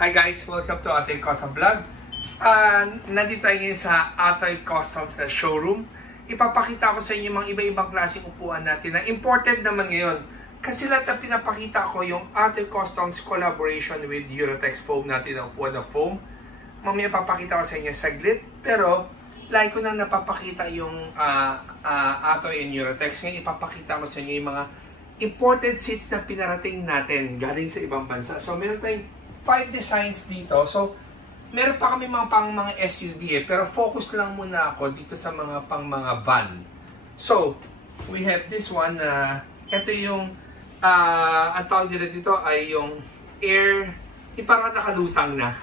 Hi guys! Welcome to Atoy Custom Vlog. Nandito tayo ngayon sa Atoy Custom Showroom. Ipapakita ko sa inyo mga iba-ibang klaseng upuan natin na imported naman ngayon. Kasi lahat na pinapakita ko yung Atoy Customs collaboration with Eurotex Foam natin na upuan na foam. Mamaya papakita ko sa inyo saglit. Pero lagi ko nang napapakita yung Atoy and Eurotex. Ngayon ipapakita ko sa inyo yung mga imported seats na pinarating natin galing sa ibang bansa. So meron tayong 5 designs dito. So, meron pa kami mga SUV pero focus lang muna ako dito sa mga mga van. So, we have this one na ito yung ang tawag nila dito ay yung air, parang nakalutang na.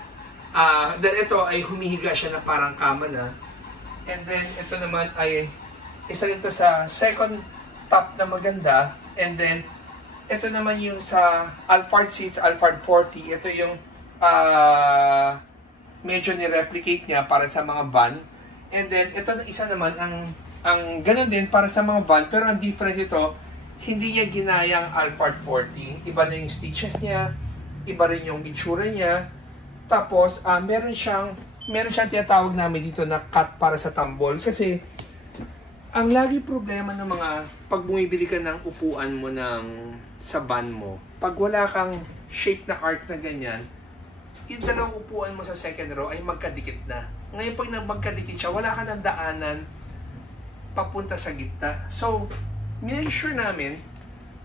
Then ito ay humihiga siya na parang kama na. And then ito naman ay isa dito sa second top na maganda. And then ito naman yung sa Alphard seats, Alphard 40. Ito yung medyo ni-replicate niya para sa mga van. And then, ito na isa naman, ang ganun din para sa mga van. Pero ang difference ito, hindi niya ginayang Alphard 40. Iba na yung stitches niya, iba rin yung itsura niya. Tapos, meron siyang tinatawag namin dito na cut para sa tambol. Kasi, ang lagi problema ng mga pag bumibili ka ng upuan mo sa van mo, pag wala kang shape na arc na ganyan, yung dalawang upuan mo sa second row ay magkadikit na. Ngayon pag magkadikit siya, wala ka ng daanan papunta sa gitna. So, make sure namin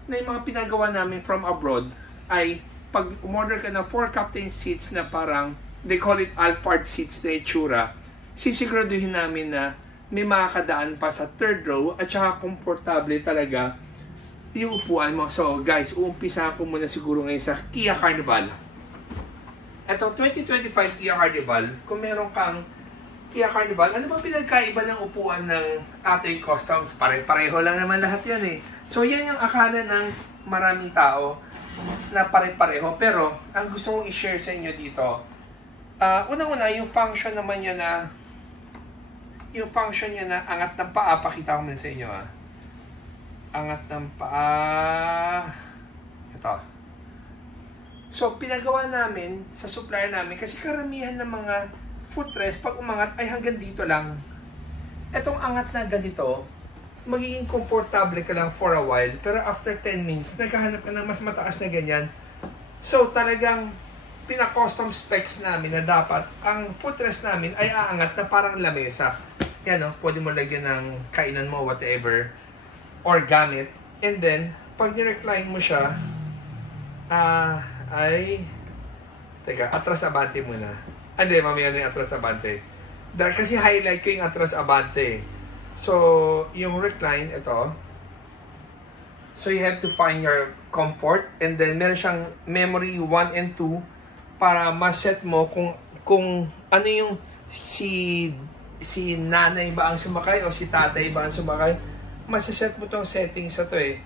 na yung mga pinagawa namin from abroad ay pag umorder ka ng 4 captain seats na parang, they call it Alphard seats na itsura, sisiguraduhin namin na may makakadaan pa sa third row at saka komportable talaga yung upuan mo. So guys, uumpisa ko muna siguro ngayon sa Kia Carnival. Ito, 2025 Kia Carnival. Kung meron kang Kia Carnival, ano ba pinagkaiba ng upuan ng Atoy Customs? Pare-pareho lang naman lahat yan eh. So yan yung akala ng maraming tao na pare-pareho. Pero ang gusto kong i-share sa inyo dito, unang-una yung function naman yun na angat ng paa. Pakita ko muna sa inyo angat ng paa. Ito. So, pinagawa namin sa supplier namin kasi karamihan ng mga footrest pag umangat ay hanggang dito lang. Etong angat na ganito, magiging komportable ka lang for a while pero after 10 minutes, naghahanap ka ng mas mataas na ganyan. So, talagang pina-custom specs namin na dapat ang footrest namin ay aangat na parang lamesa. Yan pwede mo lagyan ng kainan mo, whatever, or gamit. And then, pag ni-recline mo siya, teka, atras-abante muna. Hindi, mamaya na yung atras-abante. Dahil kasi highlight ko yung atras-abante. So, yung recline, ito. So, you have to find your comfort. And then, meron siyang memory 1 and 2 para ma-set mo kung ano yung si nanay ba ang sumakay o si tatay ba ang sumakay. Masaset mo tong settings sa to eh.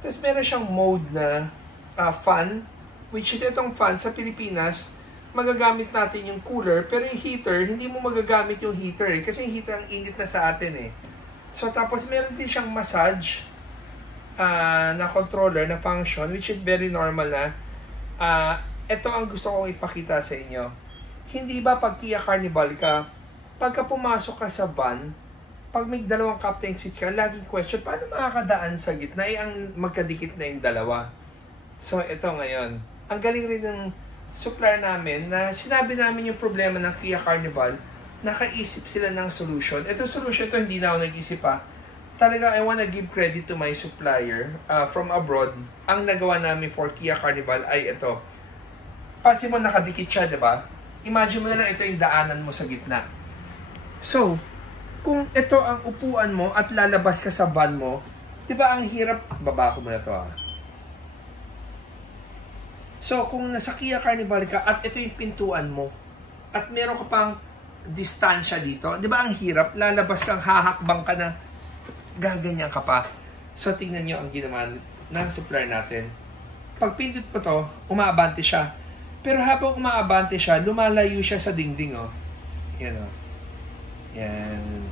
Tapos meron siyang mode na fan, which is itong fan sa Pilipinas, magagamit natin yung cooler, pero yung heater, hindi mo magagamit yung heater eh, kasi yung heater ang init na sa atin eh. So tapos meron din siyang massage na controller na function, which is very normal na. Ito ang gusto kong ipakita sa inyo. Hindi ba pag Kia Carnival ka, pagka pumasok ka sa van, pag may dalawang captain seats ka, laging question, paano makakadaan sa gitna? Ang magkadikit na yung dalawa. So, ito ngayon. Ang galing rin ng supplier namin na sinabi namin yung problema ng Kia Carnival, nakaisip sila ng solution. Ito solution to hindi na ako nag-isip Talaga, I wanna give credit to my supplier from abroad. Ang nagawa namin for Kia Carnival ay ito. Pansin mo, nakadikit siya, di ba? Imagine mo na lang ito yung daanan mo sa gitna. So, kung ito ang upuan mo at lalabas ka sa van mo, di ba ang hirap? Baba ko muna ito So, kung nasa Kia Carnival ka at ito yung pintuan mo at meron ka pang distansya dito, di ba ang hirap? Lalabas kang hahakbang ka na gaganyan ka pa. So, tingnan nyo ang ginawa ng supplier natin. Pag pindot mo to, umaabante siya. Pero habang umaabante siya, lumalayo siya sa dingding Yan Yan.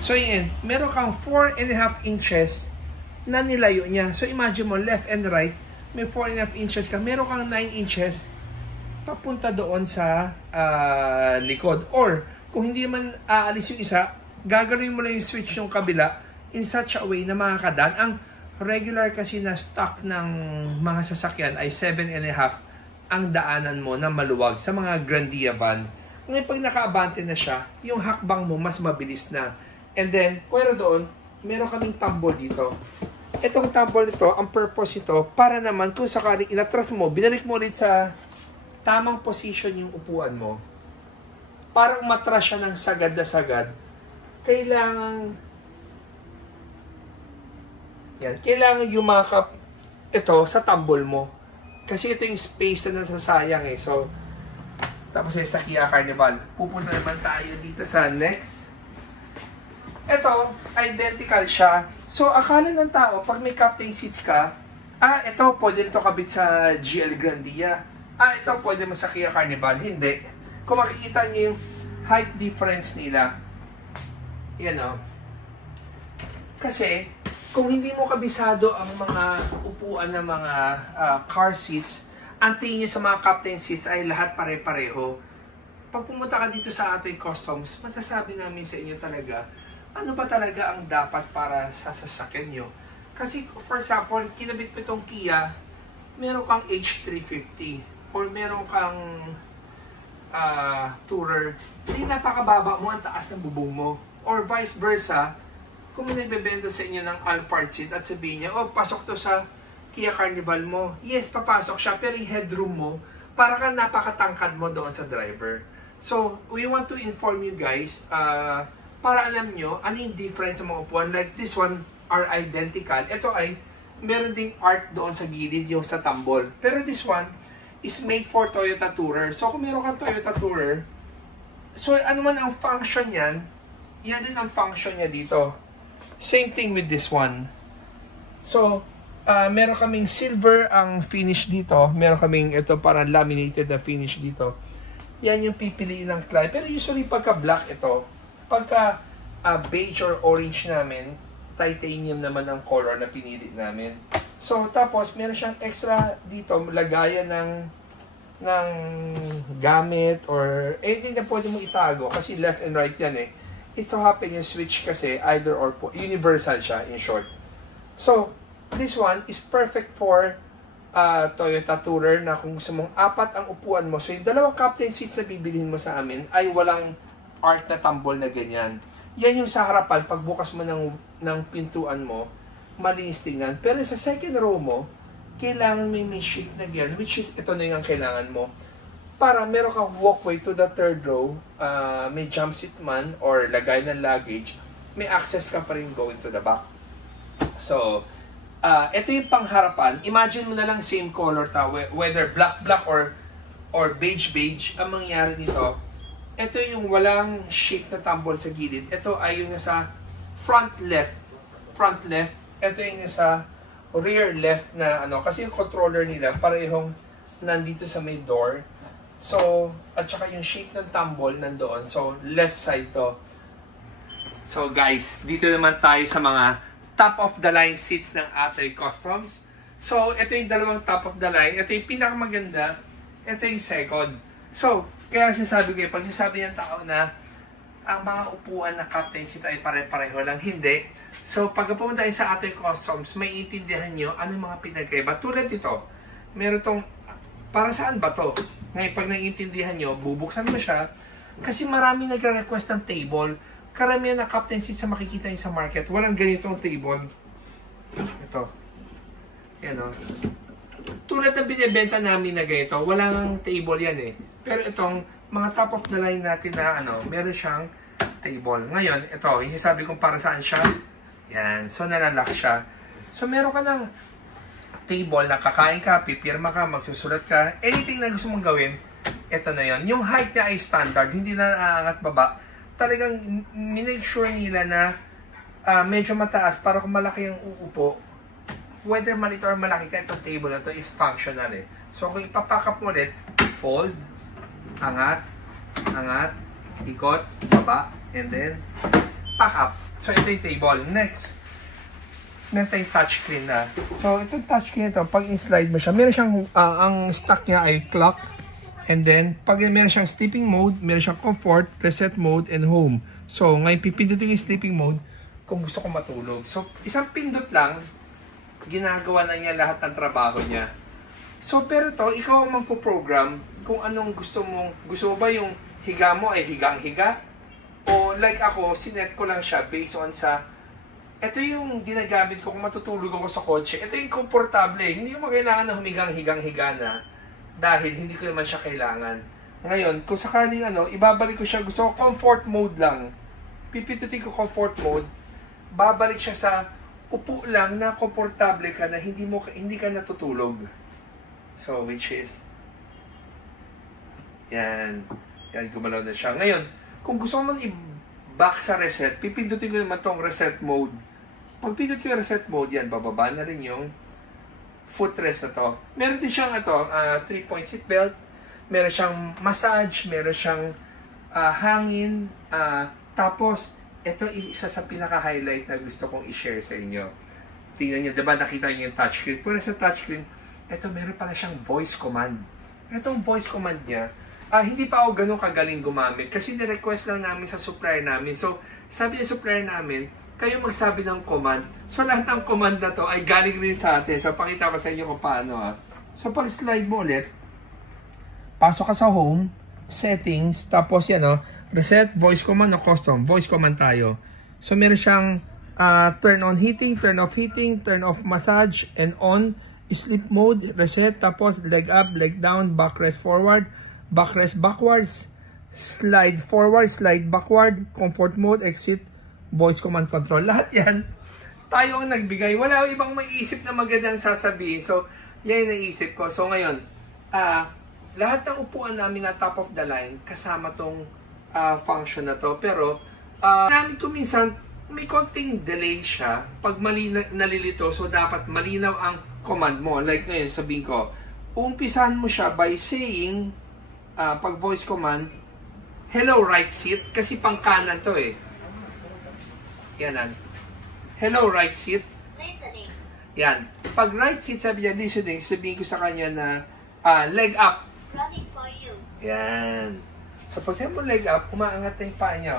So yan, meron kang 4.5 inches na nilayo niya. So imagine mo, left and right, may 4.5 inches ka. Meron kang 9 inches papunta doon sa likod. Or, kung hindi man aalis yung isa, gagawin mo lang yung switch yung kabila in such a way na makakadaan. Ang regular kasi na stock ng mga sasakyan ay 7.5 ang daanan mo na maluwag sa mga Grandia van. Ngayon pag naka-Abante na siya, yung hakbang mo mas mabilis na. And then, pero doon, meron kaming tambol dito. Itong tambol nito, ang purpose ito, para naman kung sakaling inatras mo, binalik mo ulit sa tamang position yung upuan mo, parang matras siya ng sagad na sagad, kailangan yumakap ito sa tambol mo. Kasi ito yung space na nasasayang eh. So, tapos sa Kia Carnival. Pupunta naman tayo dito sa next. Ito, identical siya. So, akala ng tao, pag may captain seats ka, ito, pwede ito kabit sa GL Grandia. Ito, pwede mo sa Kia Carnival. Hindi. Kung makikita niyo yung height difference nila, yan o. Kasi, kung hindi mo kabisado ang mga upuan ng mga car seats, ang tingin sa mga captain seats ay lahat pare-pareho. Pag pumunta ka dito sa Atoy Customs, masasabi namin sa inyo talaga, ano ba talaga ang dapat para sa sasakyan nyo? Kasi, for example, kinabit mo itong Kia, meron kang H350 or meron kang Tourer, hindi napakababa mo, ang taas ng bubong mo. Or vice versa, kung may nagbebenta sa inyo ng Alphard seat at sabihin niya, pasok to sa Kia Carnival mo. Yes, papasok siya, pero yung headroom mo, para kang napakatangkad mo doon sa driver. So, we want to inform you guys, para alam nyo, ano yung difference sa mga upuan. Like this one are identical. Ito ay, meron ding art doon sa gilid, yung sa tambol. Pero this one is made for Toyota Tourer. So, kung meron kang Toyota Tourer, so ano man ang function yan, yan din ang function niya dito. Same thing with this one. So, meron kaming silver ang finish dito. Meron kaming ito parang laminated na finish dito. Yan yung pipiliin ng client. Pero usually pagka black ito, pagka beige or orange namin, titanium naman ang color na pinili namin. So, tapos meron siyang extra dito, lagayan ng gamit or anything na pwede mo itago kasi left and right yan eh. It so happen yung switch kasi either or po, universal siya in short. So, this one is perfect for Toyota Tourer na kung gusto mong apat ang upuan mo. So, yung dalawang captain seats na bibilihin mo sa amin ay walang art na tambol na ganyan. Yan yung sa harapan, pagbukas mo ng pintuan mo, malinis tingnan. Pero sa second row mo, kailangan may shape na ganyan, which is ito na yung kailangan mo. Para meron kang walkway to the third row, may jump seat man or lagay ng luggage, may access ka pa rin going to the back. So, ito yung pangharapan. Imagine mo na lang same color whether black or beige. Ang mangyayari nito, ito yung walang shape na tambol sa gilid. Ito ay yung nasa front left. Ito yung nasa rear left na kasi yung controller nila parehong nandito sa may door. So, at saka yung shape ng tambol nandoon. So, left side to. So, guys, dito naman tayo sa mga top of the line seats ng Atoy Customs. So, ito yung dalawang top of the line. Ito yung pinakamaganda. Ito yung second. So, kaya sinasabi ko, pag sinasabi ng tao na ang mga upuan na captain seat ay pare-pareho lang, hindi. So, pag pumunta tayo sa Atoy Customs, may intindihan nyo anong mga pinagkaiba. Tulad dito, meron tong, para saan ba to? Ngayon, pag naiintindihan nyo, bubuksan mo siya. Kasi marami nagre-request ng table. Karamihan na captain seat sa makikita nyo sa market, walang ganitong table. Ito. Yan o. Tulad ng binibenta namin na ganito, walang table yan eh. Pero itong mga top of the line natin na meron siyang table. Ngayon, ito, yung sabi kong para saan siya. Yan. So, nalalak siya. So, meron ka ng table na kakain ka, pipirma ka, magsusulat ka, anything na gusto mong gawin, ito na yon. Yung height niya ay standard, hindi na aangat baba. Talagang minake sure nila na medyo mataas para kung malaki yung uupo, whether maliit or malaki ka, itong table na to is functional eh. So kung ipapack up mo ulit, fold, angat, ikot, baba, and then pack up. So ito yung table. Next, meron tayong touchscreen na. So, itong touchscreen ito, pag in-slide mo siya, meron siyang, ang stock niya ay clock And then, pag meron siyang sleeping mode, meron siyang comfort, reset mode, and home. So, ngayon pipindutin yung sleeping mode kung gusto ko matulog. So, isang pindot lang, ginagawa na niya lahat ng trabaho niya. So, pero to, ikaw ang magpo-program kung anong gusto mo. Gusto mo ba yung higa mo ay higang-higa? O like ako, sinet ko lang siya based on sa, ito yung ginagamit ko kung matutulog ako sa kotse. Ito yung komportable. Hindi mo kailangan na higa na dahil hindi ko naman siya kailangan. Ngayon, kung sakaling ibabalik ko siya, gusto ko comfort mode lang. Pipitutin ko comfort mode, babalik siya sa upo lang na komportable ka na hindi ka natutulog. So, which is, yan, gumalaw na siya. Ngayon, kung gusto mo i-back sa reset, pipindutin ko naman tong reset mode. Pag pindot ko yung reset mode, yan, bababa na rin yung footrest na to. Meron din siyang 3-point seat belt, meron siyang massage, meron siyang hangin, tapos, ito isa sa pinaka-highlight na gusto kong i-share sa inyo. Tingnan nyo, diba nakita nyo yung touchscreen? Pero sa touchscreen, ito meron pala siyang voice command. Itong voice command niya, hindi pa ako ganun kagaling gumamit kasi ni-request lang namin sa supplier namin. So, sabi ng supplier namin, kayo magsabi ng command. So, lahat ng command na to ay galing rin sa atin. So, pakita ko sa inyo kung paano. So, pag-slide mo ulit, pasok ka sa home, settings, tapos yan reset, voice command o custom. Voice command tayo. So, meron siyang turn on heating, turn off heating, turn off massage, and on sleep mode, reset, tapos leg up, leg down, backrest forward, backrest backwards, slide forward, slide backward, comfort mode, exit, voice command control. Lahat yan, tayo ang nagbigay. Wala ibang maiisip na magandang sasabihin. So, yan yung naisip ko. So, ngayon, lahat ng upuan namin na top of the line, kasama tong function na to. Pero, namin ko minsan, may konting delay siya pag nalilito. So, dapat malinaw ang command mo. Like ngayon, sabihin ko, umpisahan mo siya by saying, pag voice command, hello right seat, kasi pang kanan to eh. Yan. Hello right seat. Listening. Yan. Pag right seat, sabi niya listening, sabihin ko sa kanya na leg up. Running for you. Yan. So, pag sabi mo leg up, umaangat na yung paa niya,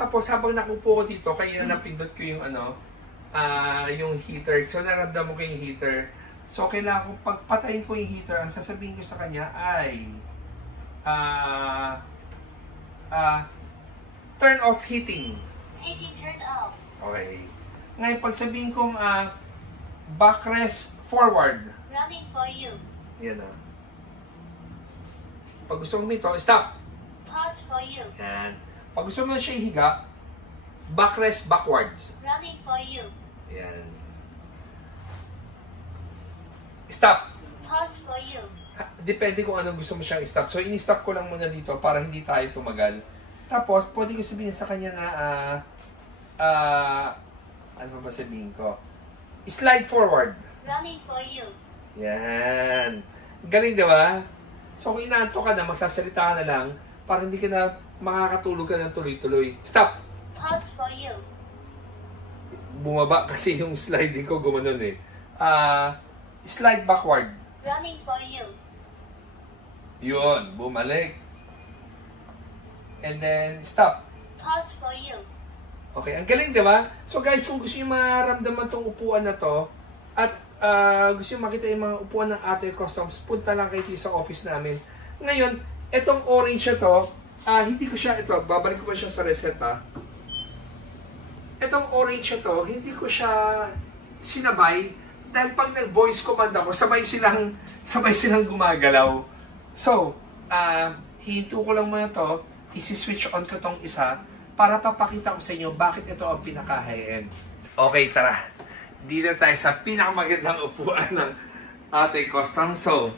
Tapos, habang nakupo ko dito, kaya napindot ko yung yung heater. So, naramdaman ko yung heater. So, kailangan ko, pagpatayin ko yung heater, ang sasabihin ko sa kanya ay, turn off heating. Heating turned off. Okay. Ngayon, pag sabihin kong backrest forward. Running for you. Yan Pag gusto mo ito, stop. Pause for you. Yan. Pag gusto mo siya higa, backrest backwards. Running for you. Yan. Stop. Pause for you. Depende kung ano gusto mo siyang stop. So, in-stop ko lang muna dito para hindi tayo tumagal. Tapos, pwede ko sabihin sa kanya na, ano ba sabihin ko? Slide forward. Running for you. Yan. Galing, di ba? So, kung inaanto ka na, magsasalita ka na lang para hindi ka na makakatulog ka ng tuloy-tuloy. Stop! Pause for you. Bumaba kasi yung sliding ko, gumanon eh. Slide backward. Running for you. Yun, bumalik. And then, stop. Pause for you. Okay, ang galing, di ba? So guys, kung gusto nyo maramdaman tong upuan na to, at gusto nyo makita yung mga upuan ng Atoy Customs, punta lang kayo sa office namin. Ngayon, itong orange na to, hindi ko siya, babalik ko pa siya sa reset Itong orange na to, hindi ko siya sinabay, dahil pag nag-voice command ako, sabay silang gumagalaw. So, hinto ko lang muna to, isi-switch on ko tong isa, para papakita ko sa inyo bakit ito ang pinaka-high-end. Okay, tara. Dito tayo sa pinakamagandang upuan ng Atoy Customs. So,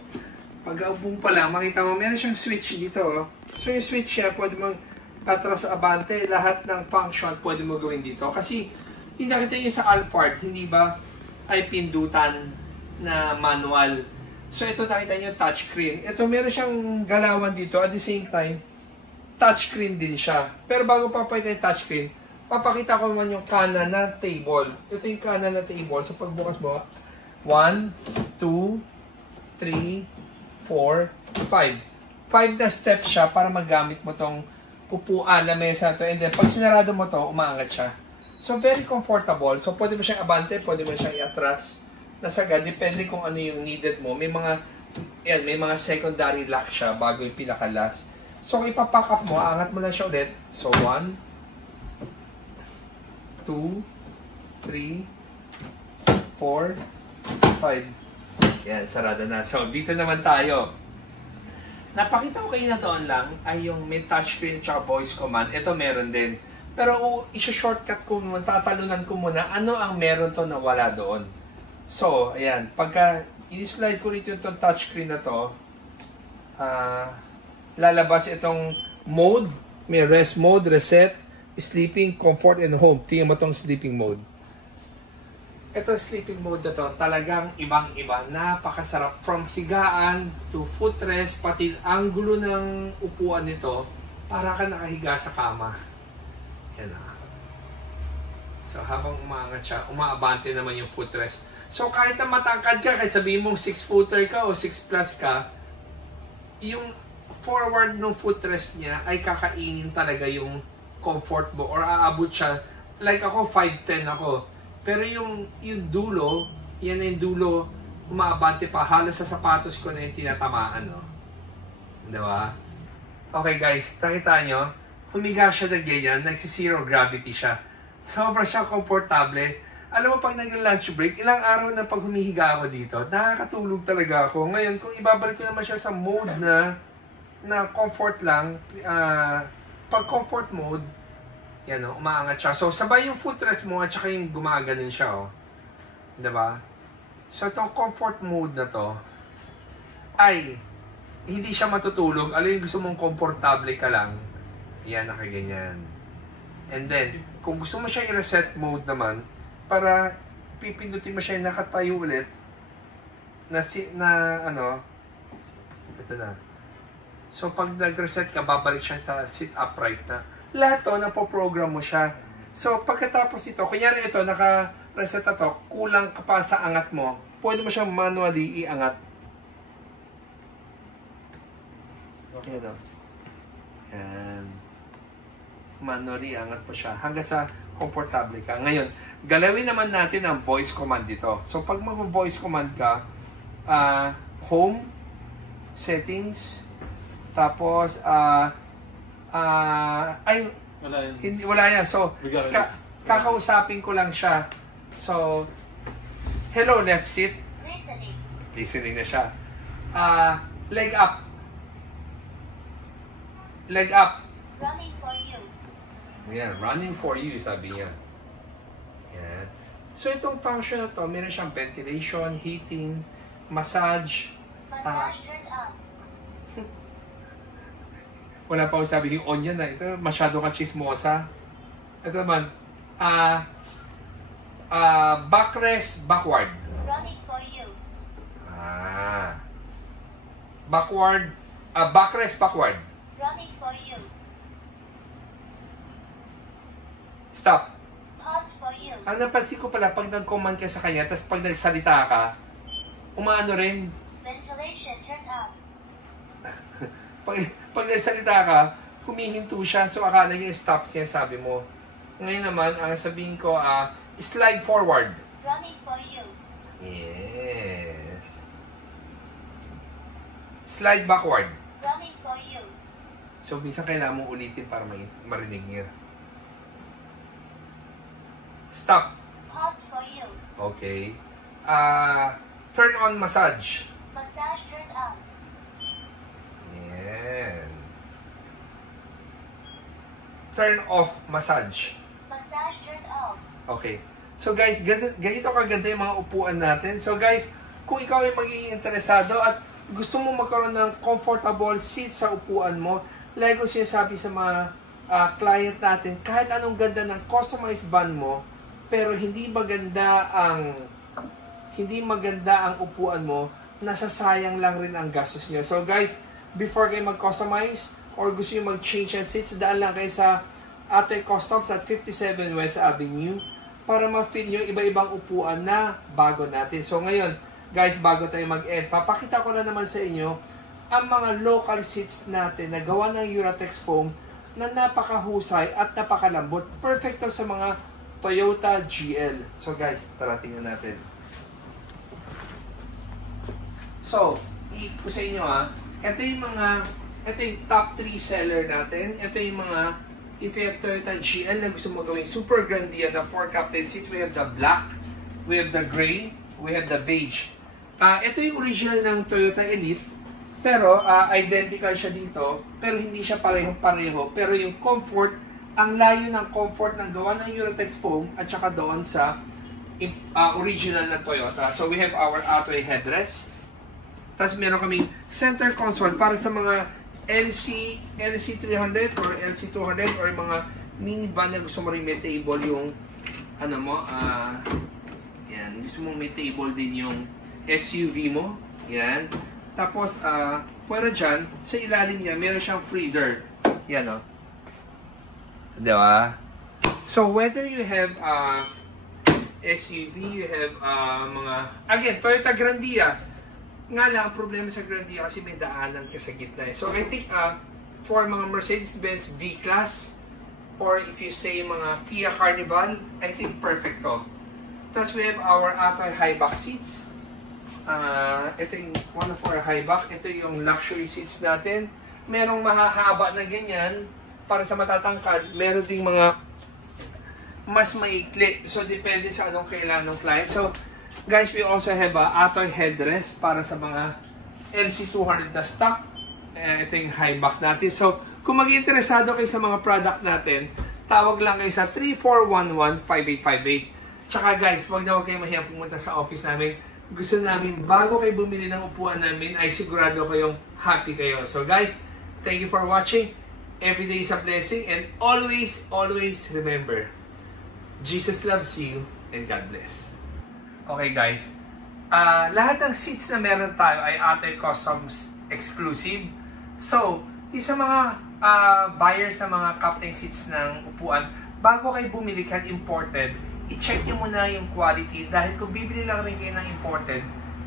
pag-upo pa lang, makita mo, meron siyang switch dito. So, yung switch siya, pwede mong atras abante, lahat ng function pwede mo gawin dito. Kasi, yung nakita nyo sa Alphard, hindi ba ay pindutan na manual. So, ito nakita nyo touchscreen. Ito, meron siyang galawan dito. At the same time, touchscreen din siya. Pero bago pa pwede yung touchscreen, papakita ko naman yung kanan na table. Ito yung kanan na table. So, pagbukas mo, 1, 2, 3, 4, 5. 5 na steps siya para magamit mo tong upuan, lamesa to. And then, pag sinarado mo to, umaangat siya. So, very comfortable. So, pwede mo siyang abante, pwede mo siyang iatras. Nasagad, depende kung ano yung needed mo. May mga secondary lock siya bago yung pinaka-last. So, kung ipapack up mo, aangat mo lang siya ulit. So, 1, 2, 3, 4, 5. Yan, sarado na. So, dito naman tayo. Napakita ko kayo na doon lang ay yung may touchscreen at voice command. Ito meron din. Pero isa-shortcut ko muna, tatalunan ko muna ano ang meron to na wala doon. So, ayan. Pagka i-slide ko rito yung touchscreen na to, lalabas itong mode. May rest mode, reset, sleeping, comfort, and home. Tingnan mo itong sleeping mode. Ito sleeping mode na to, talagang ibang-iba. Napakasarap. From higaan to footrest, pati ang gulo ng upuan nito, para ka nakahiga sa kama. Yan na. So, habang umaangat siya, umaabante naman yung footrest. So, kahit na matangkad ka, kahit sabihin mong 6-footer ka o 6 plus ka, yung forward ng footrest niya ay kakainin talaga yung comfort mo or aabot siya. Like ako, 5'10 ako. Pero yung dulo, yan na yung dulo, umaabante pa. Halos sa sapatos ko na yung tinatamaan, no? Diba? Okay guys, nakita nyo, humiga siya na ganyan, nagsi-zero gravity siya. Sobra siya komportable. Alam mo, pag nag-lunch break, ilang araw na pag humihiga ako dito, nakakatulog talaga ako. Ngayon, kung ibabalik ko naman siya sa mode na comfort lang, pag comfort mode, yan o, umaangat siya. So, sabay yung footrest mo at saka yung gumaganon siya, o. Diba? So, itong comfort mode na to, ay, hindi siya matutulog. Alam yung gusto mong komportable ka lang, yan, nakaganyan. And then, kung gusto mo siya i-reset mode naman, para pipindutin mo siya nakatayo ulit, ito na. So, pag nag-reset ka, babalik siya sa sit upright na. Lahat to, napoprogram mo siya. So, pagkatapos ito, kunyari ito, naka-reset na to, kulang ka pa sa angat mo, pwede mo siyang manually iangat. Yan o. Yan. Manually iangat po siya hanggang sa komportable ka. Ngayon, galawin naman natin ang voice command dito. So, pag mag-voice command ka, home, settings, tapos, wala yan. So, kakausapin ko lang siya. So, hello, left seat. Listening. Listening na siya. Leg up. Leg up. Running for you. Yan, running for you, sabi niya. Yan. So, itong function na to, meron siyang ventilation, heating, massage. Massage turned on. Wala pa ako sabi yung on yan na. Ito, masyado ka chismosa. Ito naman, backrest, backward. Running for you. Backward, backrest, backward. Running for you. Stop. Pause for you. Ang napansin ko pala, pag nag-command ka sa kanya, tapos pag nagsalita ka, umaano rin. Ventilation turned on. Pag nagsalita ka, humihinto siya. So, akala niya stop siya, sabi mo. Ngayon naman, ang sabihin ko, slide forward. Running for you. Yes. Slide backward. Running for you. So, minsan kailangan mong ulitin para marinig niya. Stop. Pause for you. Okay. Turn on massage. Massage turned on. Yan. Turn off massage. Massage turned off. Okay. So guys, ganito kaganda yung mga upuan natin. So guys, kung ikaw ay magiging interesado at gusto mo magkaroon ng comfortable seat sa upuan mo, like ko sinasabi sa mga client natin, kahit anong ganda ng customized van mo, pero hindi maganda ang upuan mo, nasasayang lang rin ang gastos niyo. So guys, before kayo mag-customize or gusto niyo mag-change ang seats, daan lang kayo sa Atoy Customs at 57 West Avenue para ma-feel yung iba-ibang upuan na bago natin. So ngayon, guys, bago tayo mag-end, papakita ko na naman sa inyo ang mga local seats natin na gawa ng Uratex foam na napakahusay at napakalambot. Perfecto sa mga Toyota GL. So guys, tara tingnan natin. So, ko sa inyo ito yung top 3 seller natin. Ito yung mga, if you have Toyota GL na gusto mo gawing super grandia na 4 captain seats, we have the black, we have the gray, we have the beige. Ito yung original ng Toyota Elite, pero identical siya dito, pero hindi siya parehong-pareho. Pero yung comfort, ang layo ng comfort ng gawa ng Uratex foam at saka doon sa original na Toyota. So we have our Atoy headrest. Tapos meron kaming center console para sa mga LC300 or LC200 or mga minivan na gusto mo rin may table yung yan, gusto mong may table din yung SUV mo. Yan. Tapos, pwera dyan, sa ilalim niya, meron siyang freezer. Yan, Diba? So, whether you have SUV, you have mga, again, Toyota Grandia. Nga lang, ang problema sa Grandia kasi may daanan ka sa gitna. So, I think, for mga Mercedes-Benz V-Class, or if you say mga Kia Carnival, I think perfect to. Tapos, we have our Atoy high back seats. Ito yung one of our high back. Ito yung luxury seats natin. Merong mahahaba na ganyan para sa matatangkad. Meron ding mga mas maikli. So, depende sa anong kailangan ng client. So, guys, we also have Atoy headrest para sa mga LC200 na stock. Ito yung high back natin. So, kung mag-interesado kayo sa mga product natin, tawag lang kayo sa 3411-5858. Tsaka guys, huwag kayo mahiyang pumunta sa office namin. Gusto namin, bago kayo bumili ng upuan namin, ay sigurado kayong happy kayo. So guys, thank you for watching. Every day is a blessing. And always, always remember, Jesus loves you and God bless. Okay guys, lahat ng seats na meron tayo ay Atoy Customs exclusive. So, isa mga buyers ng mga captain seats ng upuan, bago kayo bumili kahit imported, i-check nyo muna yung quality. Dahil kung bibili lang rin kayo ng imported,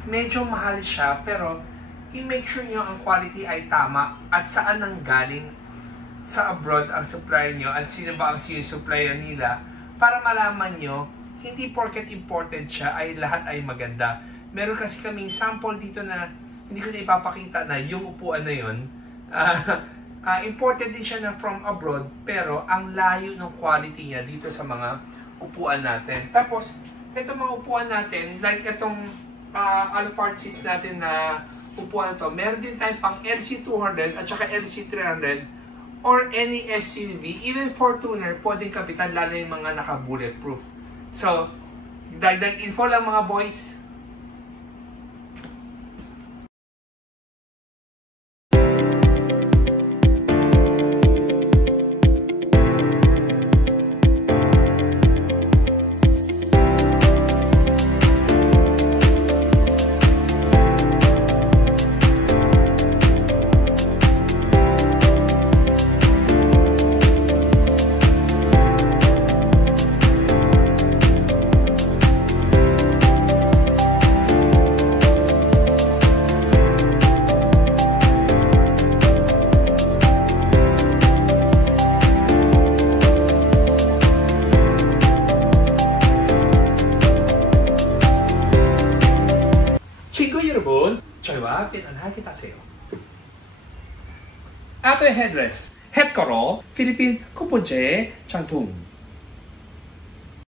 medyo mahal siya, pero i-make sure nyo ang quality ay tama at saan nang galing sa abroad ang supplier nyo at sino ba ang supplier nila para malaman nyo hindi porket imported siya ay lahat ay maganda. Meron kasi kaming sample dito na hindi ko na ipapakita na yung upuan na yun. Imported din siya na from abroad, pero ang layo ng quality niya dito sa mga upuan natin. Tapos, itong mga upuan natin, like itong Alphard seats natin na upuan na to, meron din tayo pang LC200 at saka LC300 or any SUV, even Fortuner, pwedeng kapitan, lalo yung mga naka-bulletproof. So, dagdag info lang mga boys. 여러분, 저희와 편안하게 타세요. Atoy headrest, head coral, Philippine 첫 번째 장통.